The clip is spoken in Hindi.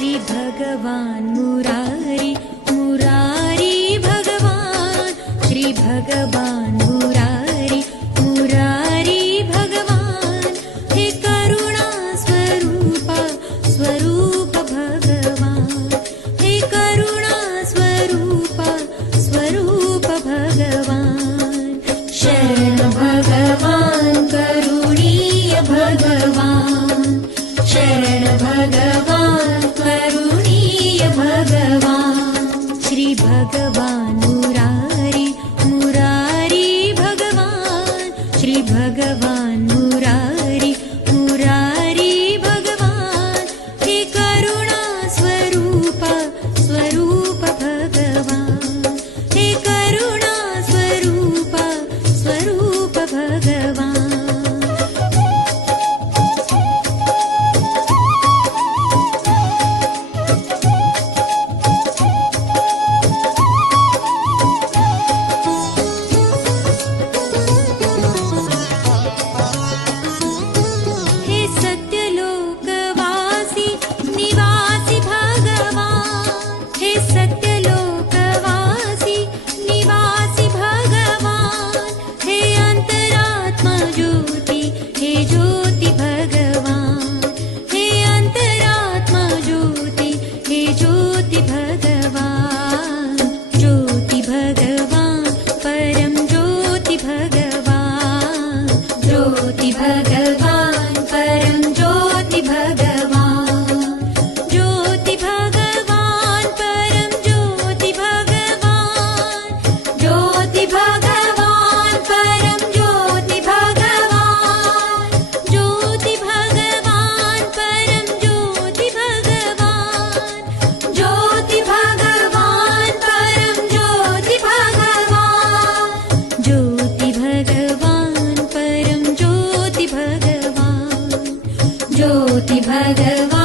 श्री भगवान मुरारी मुरारी भगवान श्री भगवान मुरारी मुरारी भगवान हे करुणा स्वरूपा स्वरूप भगवान हे करुणा स्वरूपा स्वरूप भगवान शरण भगवान करुणीय भगवान शरण भगवान करुणीय भगवान श्री भगवान मुरारी मुरारी भगवान श्री भगवान मुरारी मुरारी भगवान हे करुणा स्वरूपा स्वरूप भगवान हे करुणा स्वरूपा स्वरूप भगवान हे सत्यलोकवासी निवासी भगवान हे सत्यलोकवासी निवासी भगवान हे अंतरात्मा ज्योति हे ज्योति भगवान हे अंतरात्मा ज्योति हे ज्योति भगवान ज्योति भगवान परम ज्योति भगवान ज्योति भगवान परम ज्योति भगवान ज्योति भगवान परम ज्योति भगवान ज्योति भगवान परम ज्योति भगवान ज्योति भगवान परम ज्योति भगवान ज्योति भगवान परम ज्योति भगवान ज्योति भगवान परम ज्योति भगवान ज्योति भगवान